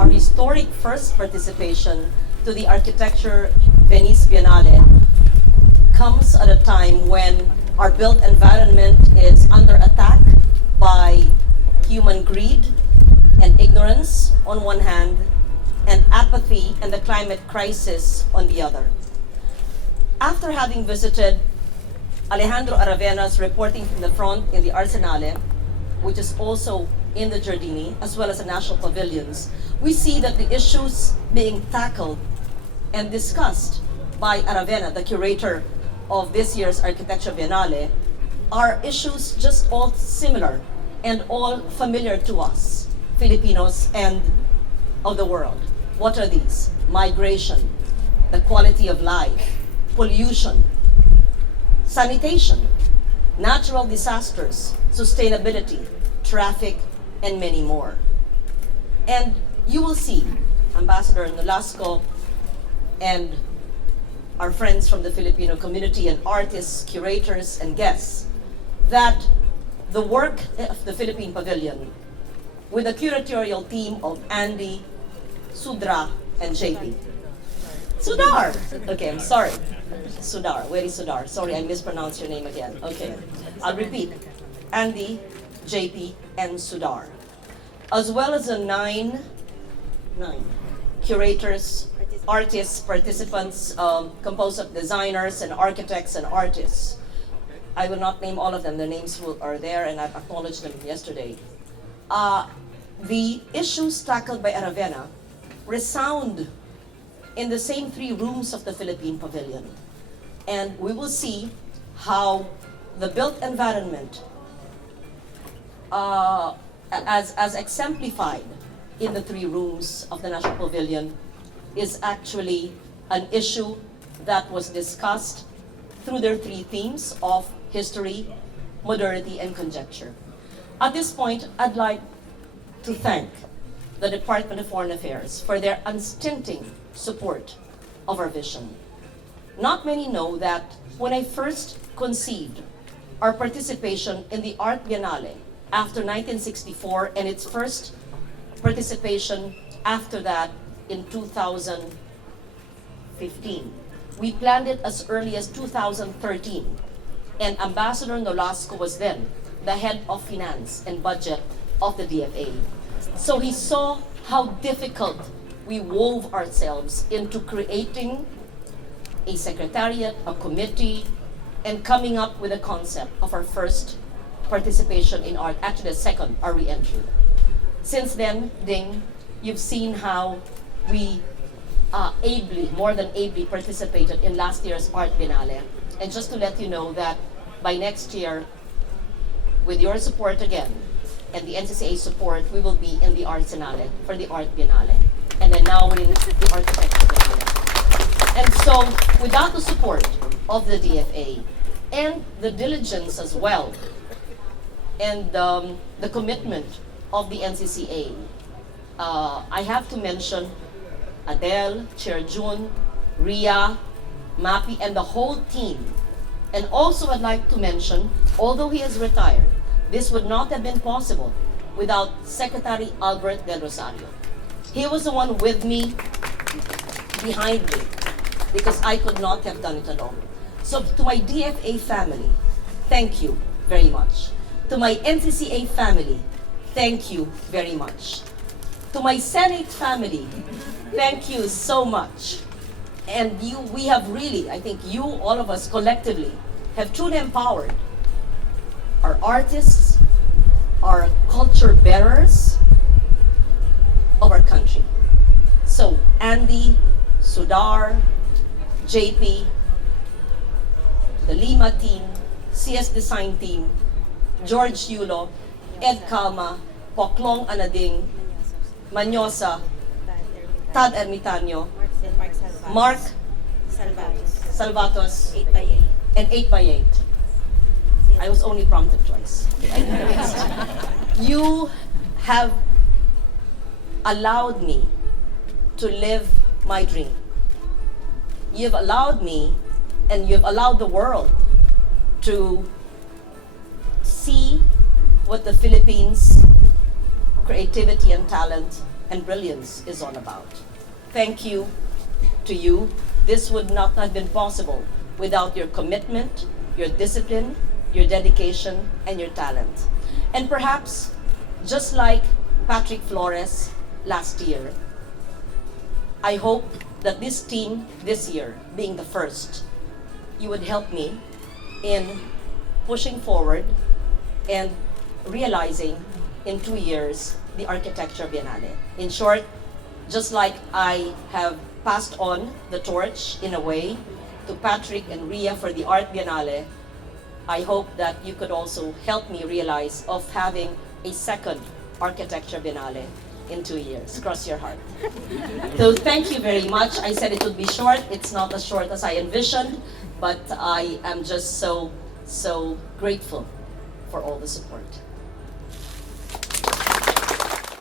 our historic first participation to the Architecture Venice Biennale comes at a time when our built environment is under attack by human greed and ignorance on one hand, and apathy and the climate crisis on the other. After having visited Alejandro Aravena's reporting from the front in the Arsenale, which is also in the Giardini, as well as the national pavilions, we see that the issues being tackled and discussed by Aravena, the curator of this year's Architecture Biennale, are issues just all similar and all familiar to us, Filipinos and of the world. What are these? Migration, the quality of life, pollution, sanitation, natural disasters, sustainability, traffic, and many more. And you will see Ambassador Nolasco and our friends from the Filipino community and artists, curators, and guests that the work of the Philippine Pavilion with a curatorial team of Andy, Sudra, and JP. Sudar! Okay, I'm sorry. Sudar, where is Sudar? Sorry, I mispronounced your name again. Okay, I'll repeat. Andy, JP, and Sudar. As well as the nine curators, artists, participants, composed of designers and architects and artists. I will not name all of them. Their names are there, and I've acknowledged them yesterday. The issues tackled by Aravena resound in the same three rooms of the Philippine Pavilion. And we will see how the built environment, as exemplified in the three rooms of the National Pavilion, is actually an issue that was discussed through their three themes of history, modernity, and conjecture. At this point, I'd like to thank the Department of Foreign Affairs for their unstinting support of our vision. Not many know that when I first conceived our participation in the Art Biennale after 1964 and its first participation after that in 2015, we planned it as early as 2013, and Ambassador Nolasco was then the head of finance and budget of the DFA. So he saw how difficult we wove ourselves into creating a secretariat, a committee, and coming up with a concept of our first participation in art, actually the second, our re-entry. Since then, Ding, you've seen how we more than ably participated in last year's Art Biennale. And just to let you know that by next year, with your support again, and the NCCA support, we will be in the Arsenale for the Art Biennale. And then now we're in the Architecture Biennale. And so, without the support of the DFA, and the diligence as well, and the commitment of the NCCA, I have to mention Adele, Chair June, Ria, Mapi, and the whole team. And also I'd like to mention, although he is retired, this would not have been possible without Secretary Albert Del Rosario. He was the one with me, behind me, because I could not have done it alone. So to my DFA family, thank you very much. To my NCCA family, thank you very much. To my Senate family, thank you so much. And we have really, I think you, all of us collectively, have truly empowered our artists, our culture bearers of our country. So Andy, Sudar, JP, the Lima team, CS Design team, George Yulo, Ed Calma, Poklong Anading, Manyosa, Tad Ermitanio, Mark Salvatos, 8x8. and 8x8. I was only prompted twice. You have allowed me to live my dream. You've allowed me, and you've allowed the world to see what the Philippines' creativity and talent and brilliance is all about. Thank you to you. This would not have been possible without your commitment, your discipline, your dedication, and your talent. And perhaps, just like Patrick Flores last year, I hope that this team this year, being the first, you would help me in pushing forward and realizing in 2 years the Architecture Biennale. In short, just like I have passed on the torch in a way to Patrick and Ria for the Art Biennale, I hope that you could also help me realize of having a second Architecture Biennale in 2 years. Cross your heart. So thank you very much. I said it would be short. It's not as short as I envisioned, but I am just so grateful for all the support.